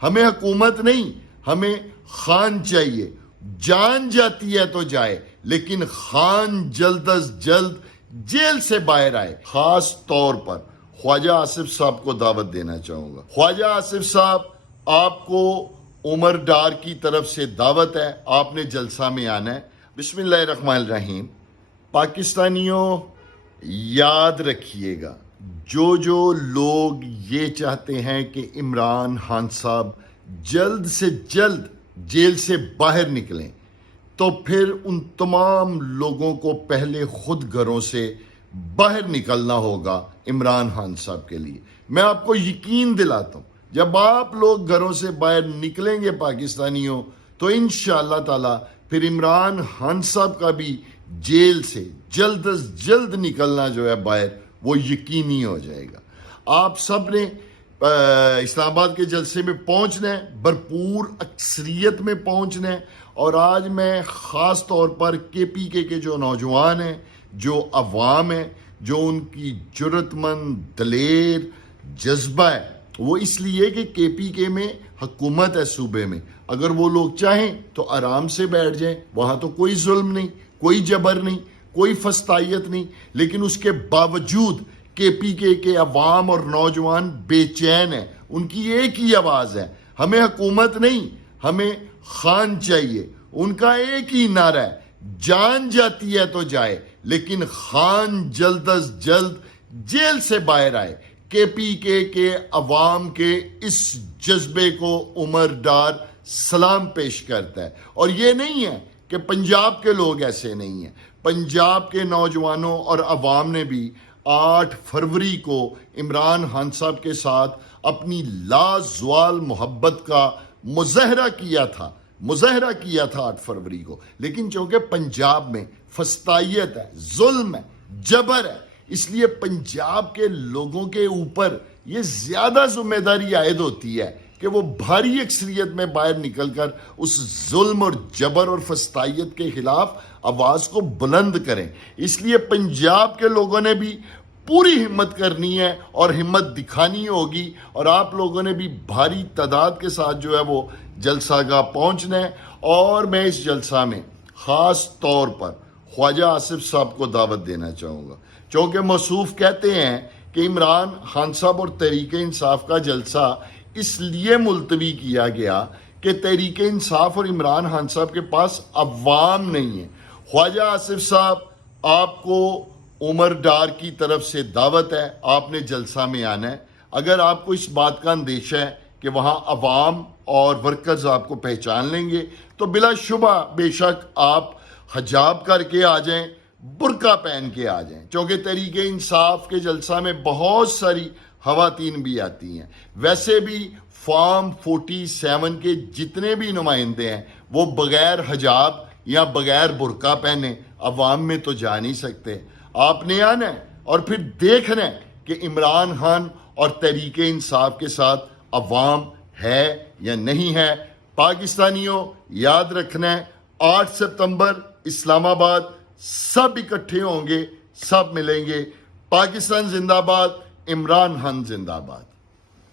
ہمیں حکومت نہیں، ہمیں خان چاہیے. جان جاتی ہے تو جائے لیکن خان جلد از جلد جیل سے باہر آئے. خاص طور پر خواجہ آصف صاحب کو دعوت دینا چاہوں گا. خواجہ آصف صاحب، آپ کو عمر ڈار کی طرف سے دعوت ہے، آپ نے جلسہ میں آنا ہے. بسم اللہ الرحمن الرحیم. پاکستانیوں یاد رکھیے گا، جو لوگ یہ چاہتے ہیں کہ عمران خان صاحب جلد سے جلد جیل سے باہر نکلیں، تو پھر ان تمام لوگوں کو پہلے خود گھروں سے باہر نکلنا ہوگا عمران خان صاحب کے لیے. میں آپ کو یقین دلاتا ہوں، جب آپ لوگ گھروں سے باہر نکلیں گے پاکستانیوں، تو انشاءاللہ تعالی پھر عمران خان صاحب کا بھی جیل سے جلد از جلد نکلنا جو ہے باہر، وہ یقینی ہو جائے گا. آپ سب نے اسلام آباد کے جلسے میں پہنچنا ہے، بھرپور اکثریت میں پہنچنا ہے. اور آج میں خاص طور پر کے پی کے جو نوجوان ہیں، جو عوام ہیں، جو ان کی جرت مند دلیر جذبہ ہے، وہ اس لیے کہ کے پی کے میں حکومت ہے صوبے میں. اگر وہ لوگ چاہیں تو آرام سے بیٹھ جائیں، وہاں تو کوئی ظلم نہیں، کوئی جبر نہیں، کوئی فسطائیت نہیں. لیکن اس کے باوجود کے پی کے عوام اور نوجوان بے چین ہیں. ان کی ایک ہی آواز ہے، ہمیں حکومت نہیں، ہمیں خان چاہیے. ان کا ایک ہی نعرہ ہے، جان جاتی ہے تو جائے لیکن خان جلد از جلد جیل سے باہر آئے. کے پی کے عوام کے اس جذبے کو عمر ڈار سلام پیش کرتا ہے. اور یہ نہیں ہے کہ پنجاب کے لوگ ایسے نہیں ہیں. پنجاب کے نوجوانوں اور عوام نے بھی 8 فروری کو عمران خان صاحب کے ساتھ اپنی لازوال محبت کا مظاہرہ کیا تھا 8 فروری کو. لیکن چونکہ پنجاب میں فسطائیت ہے، ظلم ہے، جبر ہے، اس لیے پنجاب کے لوگوں کے اوپر یہ زیادہ ذمہ داری عائد ہوتی ہے کہ وہ بھاری اکثریت میں باہر نکل کر اس ظلم اور جبر اور فسطائیت کے خلاف آواز کو بلند کریں. اس لیے پنجاب کے لوگوں نے بھی پوری ہمت کرنی ہے اور ہمت دکھانی ہوگی، اور آپ لوگوں نے بھی بھاری تعداد کے ساتھ جو ہے وہ جلسہ گاہ پہنچنا ہے. اور میں اس جلسہ میں خاص طور پر خواجہ آصف صاحب کو دعوت دینا چاہوں گا، چونکہ موصوف کہتے ہیں کہ عمران خان صاحب اور تحریک انصاف کا جلسہ اس لیے ملتوی کیا گیا کہ تحریک انصاف اور عمران خان صاحب کے پاس عوام نہیں ہے. خواجہ آصف صاحب، آپ کو عمر ڈار کی طرف سے دعوت ہے، آپ نے جلسہ میں آنا ہے. اگر آپ کو اس بات کا اندیشہ ہے کہ وہاں عوام اور ورکرز آپ کو پہچان لیں گے، تو بلا شبہ بے شک آپ حجاب کر کے آ جائیں، برقع پہن کے آ جائیں، چونکہ تحریک انصاف کے جلسہ میں بہت ساری خواتین بھی آتی ہیں. ویسے بھی فارم 47 کے جتنے بھی نمائندے ہیں وہ بغیر حجاب یا بغیر برقع پہنے عوام میں تو جا نہیں سکتے. آپ نے آنا ہے اور پھر دیکھنا ہے کہ عمران خان اور تحریک انصاف کے ساتھ عوام ہے یا نہیں ہے. پاکستانیوں یاد رکھنا ہے، 8 ستمبر اسلام آباد سب اکٹھے ہوں گے، سب ملیں گے. پاکستان زندہ باد، عمران خان زندہ باد.